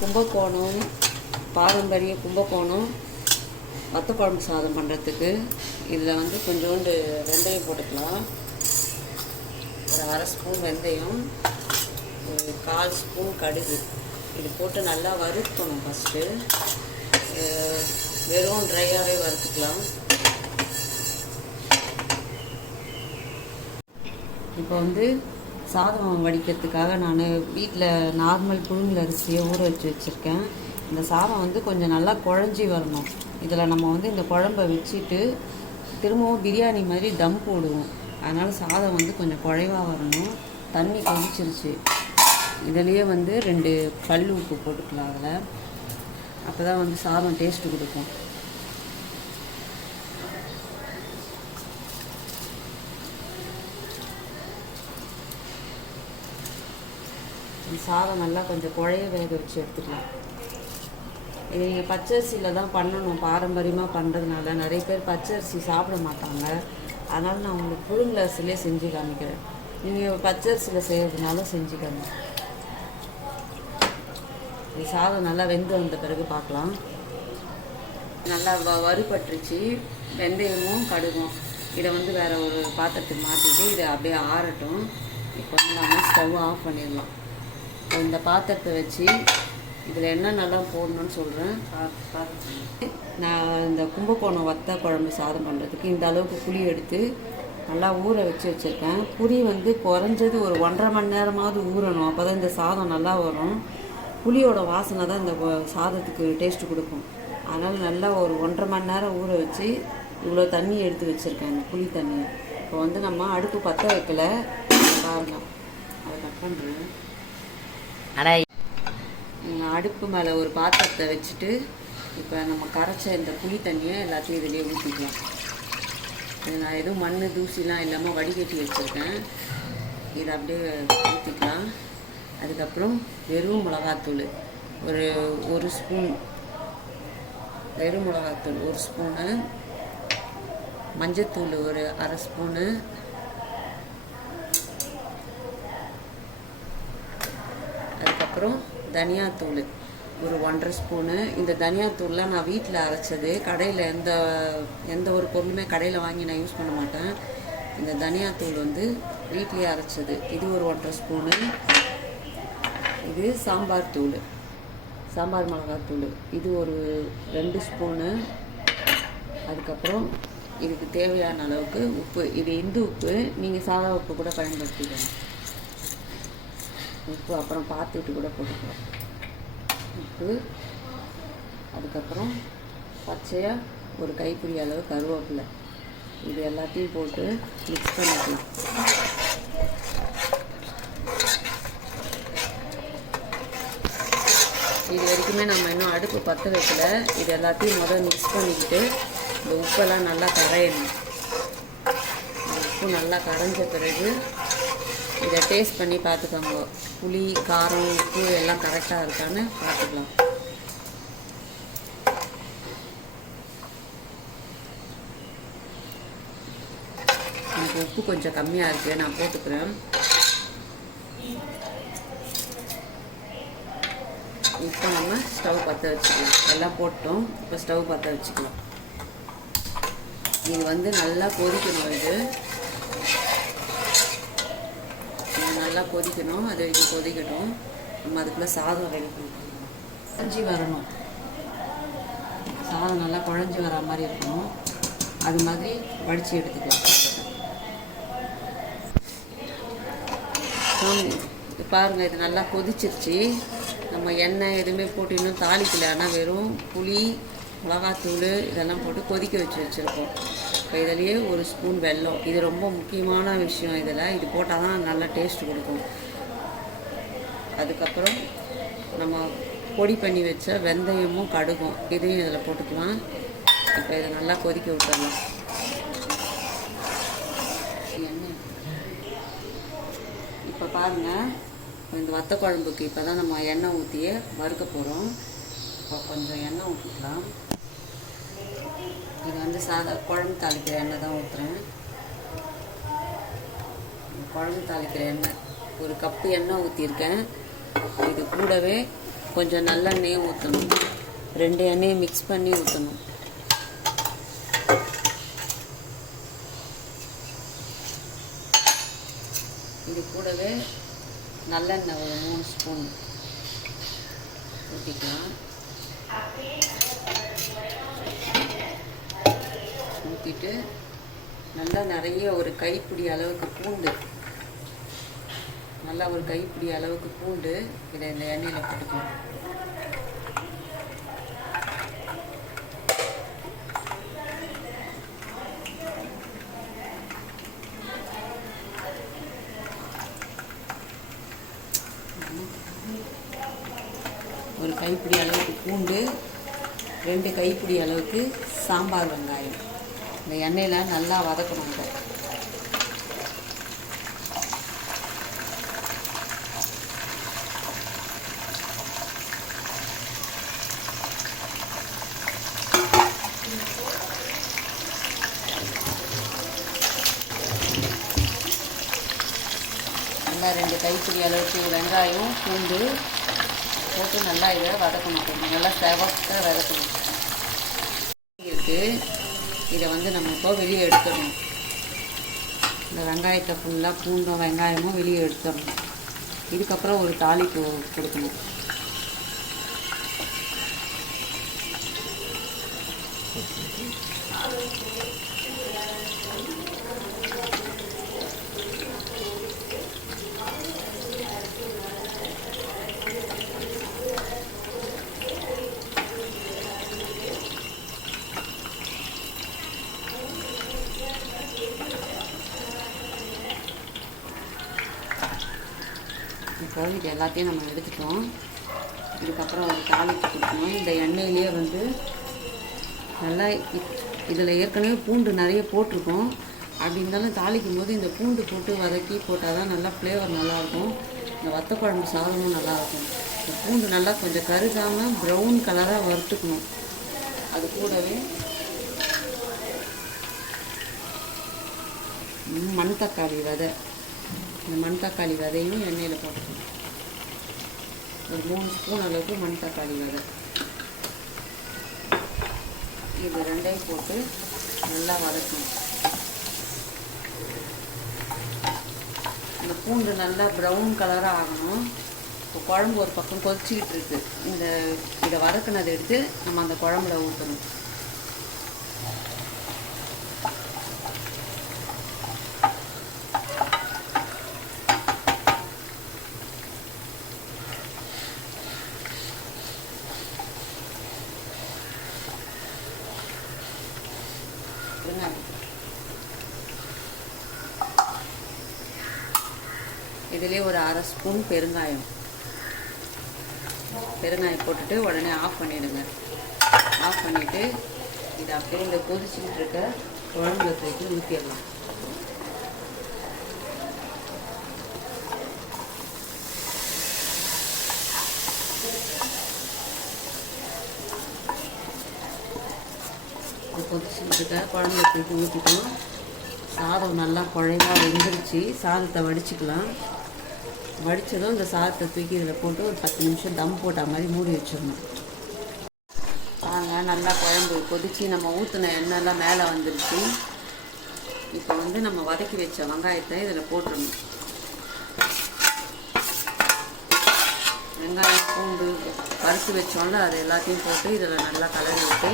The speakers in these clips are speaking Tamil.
கும்பகோணம் பாரம்பரிய கும்பகோணம் வத்த குழம்பு சாதம் பண்ணுறதுக்கு இதில் வந்து கொஞ்சோண்டு வெந்தயம் போட்டுக்கலாம். ஒரு அரை ஸ்பூன் வெந்தயம், ஒரு 1/4 ஸ்பூன் கடுகு. இது போட்டு நல்லா வறுக்கணும். ஃபஸ்ட்டு வெறும் ட்ரையாகவே வறுத்துக்கலாம். இப்போ வந்து சாதம் வடிக்கிறதுக்காக நான் வீட்டில் நார்மல் புழுங்கல் அரிசியை ஊற வச்சுருக்கேன். இந்த சாதம் வந்து கொஞ்சம் நல்லா குழஞ்சி வரணும். இதில் நம்ம வந்து இந்த குழம்பை வச்சுட்டு திரும்பவும் பிரியாணி மாதிரி தம் போடுவோம். அதனால் சாதம் வந்து கொஞ்சம் குழைவாக வரணும். தண்ணி கொதிச்சிருச்சு. இதுலேயே வந்து 2 கல் உப்பு போட்டுக்கலாம். அதில் அப்போ தான் வந்து சாதம் டேஸ்ட்டு கொடுக்கும். சாதம் நல்லா கொஞ்சம் குழைய வேக வச்சு எடுத்துக்கலாம். இது நீங்கள் பச்சரிசியில் தான் பண்ணணும். பாரம்பரியமாக பண்ணுறதுனால நிறைய பேர் பச்சரிசி சாப்பிட மாட்டாங்க. அதனால் நான் உங்களுக்கு புழுங்கல் அரிசிலே செஞ்சு காமிக்கிறேன். நீங்கள் பச்சரிசியில் செய்கிறதுனால செஞ்சுக்கணும். இது சாதம் நல்லா வெந்து வந்த பிறகு பார்க்கலாம். நல்லா வறுபட்டுருச்சு. வெந்தயமும் கடுகும் இதை வந்து வேறு ஒரு பாத்திரத்துக்கு மாற்றிட்டு இதை அப்படியே ஆறட்டும். இப்போ வந்து நம்ம ஸ்டவ் ஆஃப் பண்ணிடலாம். இந்த பாத்திரத்தை வச்சு இதில் என்னென்னலாம் போடணும்னு சொல்கிறேன். நான் இந்த கும்பகோணம் வத்த குழம்பு சாதம் பண்ணுறதுக்கு இந்த அளவுக்கு புளி எடுத்து நல்லா ஊற வச்சுருக்கேன். புளி வந்து குறைஞ்சது ஒரு 1.5 மணி நேரமாவது ஊறணும். அப்போ தான் இந்த சாதம் நல்லா வரும். புளியோட வாசனை தான் இந்த சாதத்துக்கு டேஸ்ட்டு கொடுக்கும். அதனால் நல்லா ஒரு 1.5 மணி நேரம் ஊற வச்சு இவ்வளோ தண்ணி எடுத்து வச்சுருக்கேன், இந்த புளி தண்ணி. இப்போ வந்து நம்ம அடுப்பு பற்ற வைக்கல. பாருங்கள், அதை கட் பண்ணுறேன். அடுப்பு மேலே ஒரு பாத்திரத்தை வச்சுட்டு இப்போ நம்ம கரைச்ச இந்த புளி தண்ணியை எல்லாத்தையும் இதிலே ஊற்றிக்கலாம். நான் எதுவும் மண் தூசிலாம் இல்லாமல் வடிகட்டி வச்சுருக்கேன். இதை அப்படியே ஊற்றிக்கலாம். அதுக்கப்புறம் வெறும் மிளகாத்தூள் ஒரு ஸ்பூன், வெறும் மிளகாத்தூள் 1 ஸ்பூனு, மஞ்சத்தூள் ஒரு அரை ஸ்பூனு, அதுக்கப்புறம் தனியாத்தூள் ஒரு 1.5 ஸ்பூனு. இந்த தனியாத்தூள்லாம் நான் வீட்டில் அரைச்சது. கடையில் எந்த ஒரு பொருளுமே கடையில் வாங்கி நான் யூஸ் பண்ண மாட்டேன். இந்த தனியாத்தூள் வந்து வீட்லேயே அரைச்சது. இது ஒரு 1.5 ஸ்பூனு. இது சாம்பார் தூள், சாம்பார் மிளகாத்தூள், இது ஒரு 2 ஸ்பூனு. அதுக்கப்புறம் இதுக்கு தேவையான அளவுக்கு உப்பு. இது இந்து உப்பு, நீங்கள் சாதா உப்பு கூட பயன்படுத்திக்கலாம். உப்பு அப்புறம் பார்த்துட்டு கூட போட்டுக்கலாம் உப்பு. அதுக்கப்புறம் பச்சையாக ஒரு கைப்பிடி அளவு கருவேப்பிலை. இது எல்லாத்தையும் போட்டு மிக்ஸ் பண்ணிக்கலாம். இது வரைக்குமே நம்ம இன்னும் அடுப்பு பற்ற வைக்கல. இது எல்லாத்தையும் முதல் மிக்ஸ் பண்ணிக்கிட்டு இந்த உப்பெல்லாம் நல்லா கரையணும். உப்பு நல்லா கரைஞ்ச பிறகு இதை டேஸ்ட் பண்ணி பார்த்துக்கோங்க. புளி, காரம், உப்பு எல்லாம் கரெக்டாக இருக்கான்னு பார்த்துக்கலாம். எனக்கு உப்பு கொஞ்சம் கம்மியாக இருக்குது, நான் போட்டுக்கிறேன். இப்போ நம்ம ஸ்டவ் பற்ற வச்சுக்கலாம். எல்லாம் போட்டோம். இப்போ ஸ்டவ் பற்ற வச்சுக்கலாம். இது வந்து நல்லா கொதிக்கணும். இது நல்லா கொதிக்கணும். அது இது கொதிக்கட்டும். நம்ம அதுக்குள்ளே சாதம் ரெடி பண்ணிக்கலாம். குழஞ்சி வரணும். சாதம் நல்லா குழஞ்சி வர மாதிரி இருக்கணும். அது மாதிரி வடித்து எடுத்துக்கலாம். பாருங்கள், இது நல்லா கொதிச்சிருச்சு. நம்ம எண்ணெய் எதுவுமே போட்டு இன்னும் தாளிக்கல. ஆனால் வெறும் புளி, மிளகாத்தூள் இதெல்லாம் போட்டு கொதிக்க வச்சுருக்கோம். இப்போ இதிலேயே 1 ஸ்பூன் வெல்லம். இது ரொம்ப முக்கியமான விஷயம். இது போட்டால் தான் நல்லா டேஸ்ட் கொடுக்கும். அதுக்கப்புறம் நம்ம பொடி பண்ணி வச்ச வெந்தயமும் கடுகும் இதையும் இதில் போட்டுக்கலாம். இப்போ இதை நல்லா கொதிக்க விட்டுடலாம். இப்போ பாருங்கள், இந்த வத்த குழம்புக்கு இப்போ தான் நம்ம எண்ணெய் ஊற்றியே வறுக்க போகிறோம். இப்போ கொஞ்சம் எண்ணெய் ஊற்றிக்கலாம். இது வந்து சாதா குழம்பு தாளிக்கிற எண்ணெய் தான் ஊற்றுறேன். குழம்பு தாளிக்கிற எண்ணெய் 1 கப்பு எண்ணெய் ஊற்றிருக்கேன். இது கூடவே கொஞ்சம் நல்லெண்ணெயும் ஊற்றணும். 2 எண்ணெயை மிக்ஸ் பண்ணி ஊற்றணும். இது கூடவே நல்லெண்ணெய் ஒரு 3 ஸ்பூன் ஊற்றிக்கலாம். ஊற்றிட்டு நல்லா நிறைய ஒரு கைப்பிடி அளவுக்கு பூண்டு, நல்லா ஒரு கைப்பிடி அளவுக்கு பூண்டு இதை இந்த எண்ணெயில் போட்டுக்கலாம். ஒரு கைப்பிடி அளவுக்கு பூண்டு, 2 கைப்பிடி அளவுக்கு சாம்பார் வெங்காயம் இந்த எண்ணெயில் நல்லா வதக்கணும். நல்லா 2 கைப்பிடி அளவுக்கு வெங்காயம் பூண்டு போட்டு நல்லா இதை வதக்கணும். கொஞ்சம் நல்லா செவக்க வதக்கணும். இதை வந்து நம்ம இப்போ வெளியே எடுத்துடணும். இந்த வெங்காயத்தை ஃபுல்லாக பூண்டும் வெங்காயமும் வெளியே எடுத்துடணும். இதுக்கப்புறம் ஒரு தாளிப்பு கொடுக்கணும். இப்போ இது எல்லாத்தையும் நம்ம எடுத்துட்டோம். இதுக்கப்புறம் ஒரு தாளிப்பு கொடுக்கணும். இந்த எண்ணெயிலே வந்து நல்லா இதில் ஏற்கனவே பூண்டு நிறைய போட்டிருக்கோம். அப்படி இருந்தாலும் தாளிக்கும் போது இந்த பூண்டு போட்டு வதக்கி போட்டால் தான் நல்லா ஃப்ளேவர் நல்லாயிருக்கும். இந்த வத்த குழம்பு சாதமும் நல்லாயிருக்கும். இந்த பூண்டு நல்லா கொஞ்சம் கருகாமல் ப்ரௌன் கலராக வறுத்துக்கணும். அது கூடவே மணத்தக்காளி விதை, இந்த மணத்தக்காளி விதையும் எண்ணெயில் போட்டுக்கணும். ஒரு 3 ஸ்பூன் அளவுக்கு மணத்தக்காளி விதை, இது 2ஐயும் போட்டு நல்லா வதக்கணும். இந்த பூண்டு நல்லா ப்ரௌன் கலராக ஆகணும். இப்போ குழம்பு ஒரு பக்கம் கொதிச்சிக்கிட்டு இருக்குது. இதை வதக்கினதை எடுத்து நம்ம அந்த குழம்புல ஊற்றணும். இதிலே ஒரு 1/2 ஸ்பூன் பெருங்காயம் போட்டுட்டு உடனே ஆஃப் பண்ணிவிடுங்க. ஆஃப் பண்ணிவிட்டு இதை அப்படியே இந்த கொதிச்சுக்கிட்டு இருக்க குழம்புல தூக்கி ஊற்றிடலாம். கொதிச்சுக்கிட்டு இருக்க குழம்புல தூக்கி ஊற்றிக்கணும். சாதம் நல்லா குழைவாக வெந்துருச்சு. சாதத்தை வடிச்சுக்கலாம். வடித்ததும் இந்த சாதத்தை தூக்கி இதில் போட்டு ஒரு 10 நிமிஷம் தம் போட்ட மாதிரி மூடி வச்சிடணும். பாருங்கள், நல்லா குழம்பு கொதித்து நம்ம ஊற்றின எண்ணெய்லாம் மேலே வந்துருச்சு. இப்போ வந்து நம்ம வதக்கி வச்ச வெங்காயத்தை இதில் போட்டுடணும். வெங்காயம் பூண்டு வறுத்து வச்சோம்ல, அது எல்லாத்தையும் போட்டு இதில் நல்லா கலரி விட்டு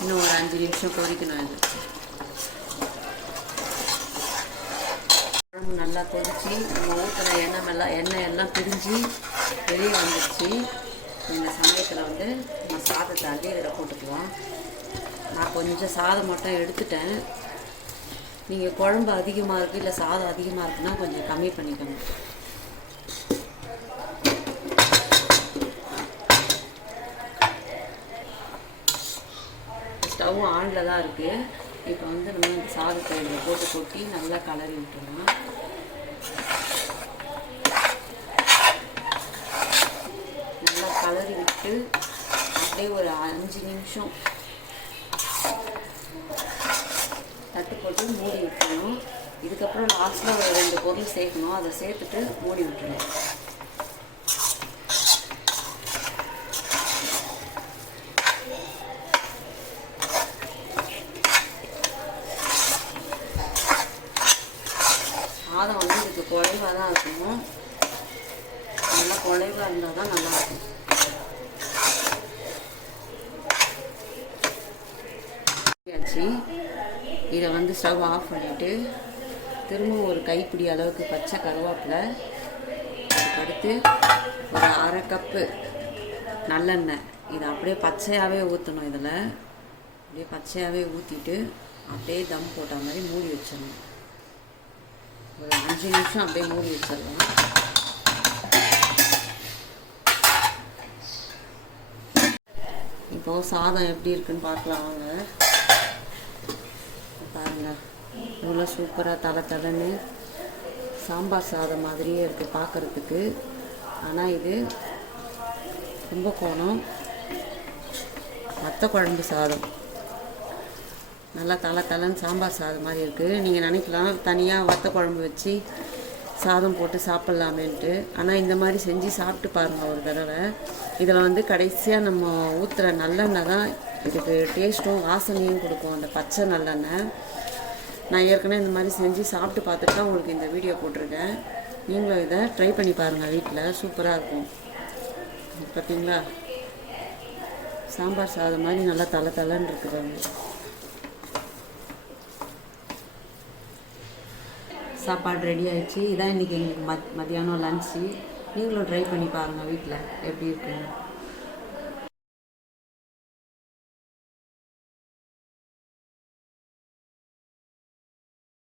இன்னும் ஒரு 5 நிமிஷம் கொதிக்கணும். இது குழம்பு நல்லா கொதிச்சு நம்ம ஊற்றின எண்ணெய் எல்லாம் பிரிஞ்சு வெளியே வந்துடுச்சு. இந்த சமயத்தில் வந்து நம்ம சாதத்தை அள்ளி இதில் போட்டுக்கலாம். நான் கொஞ்சம் சாதம் மட்டும் எடுத்துட்டேன். நீங்கள் குழம்பு அதிகமாக இருக்குது இல்லை சாதம் அதிகமாக இருக்குன்னா கொஞ்சம் கம்மி பண்ணிக்கணும். ஸ்டவ்வும் ஆனில் தான் இருக்குது. இப்போ வந்து நம்ம இந்த சாதத்தை இதில் போட்டு கொட்டி நல்லா கலரி விட்டுடலாம். நல்லா கலரி விட்டு அப்படியே ஒரு 5 நிமிஷம் தட்டு போட்டு மூடி விட்டுணும். இதுக்கப்புறம் லாஸ்ட்டில் ஒரு 2 பொருள் சேர்க்கணும். அதை சேர்த்துட்டு மூடி விட்டுணும். சாதம் வந்து இதுக்கு குழைவாக தான் இருக்கணும். நல்லா குழைவாக இருந்தால் தான் நல்லாயிருக்கும். இதை வந்து ஸ்டவ் ஆஃப் பண்ணிவிட்டு திரும்ப ஒரு கைப்பிடி அளவுக்கு பச்சை கருவேப்பிலை, அடுத்து ஒரு 1/2 கப்பு நல்லெண்ணெய், இதை அப்படியே பச்சையாகவே ஊற்றணும். இதில் அப்படியே பச்சையாகவே ஊற்றிட்டு அப்படியே தம் போட்ட மாதிரி மூடி வச்சிடணும். ஒரு 5 நிமிஷம் அப்படியே மூடி வச்சிடலாம். இப்போது சாதம் எப்படி இருக்குன்னு பார்க்கலாம் வாங்க. பாருங்கள், இவ்வளோ சூப்பராக தலை சாம்பார் சாதம் மாதிரியே இருக்குது பார்க்குறதுக்கு. ஆனால் இது கும்பகோணம் வத்த குழம்பு சாதம். நல்லா தலைன்னு சாம்பார் சாதம் மாதிரி இருக்குது. நீங்கள் நினைக்கலாம் தனியாக வத்த குழம்பு வச்சு சாதம் போட்டு சாப்பிட்லாமேன்ட்டு. ஆனால் இந்த மாதிரி செஞ்சு சாப்பிட்டு பாருங்கள் ஒரு தடவை. இதில் வந்து கடைசியாக நம்ம ஊற்றுற நல்லெண்ணெய் தான் இதுக்கு டேஸ்ட்டும் வாசனையும் கொடுக்கும், அந்த பச்சை நல்லெண்ணெய். நான் ஏற்கனவே இந்த மாதிரி செஞ்சு சாப்பிட்டு பார்த்துட்டு தான் உங்களுக்கு இந்த வீடியோ போட்டிருக்கேன். நீங்களும் இதை ட்ரை பண்ணி பாருங்கள் வீட்டில், சூப்பராக இருக்கும். பார்த்தீங்களா, சாம்பார் சாதம் மாதிரி நல்லா தலைன்னு இருக்குறாங்க. சாப்பாடு ரெடி ஆகிடுச்சு. இதான் இன்றைக்கி எங்களுக்கு மத்தியானம் லன்ச்சு. நீங்களும் ட்ரை பண்ணி பாருங்கள் வீட்டில் எப்படி இருக்குன்னு.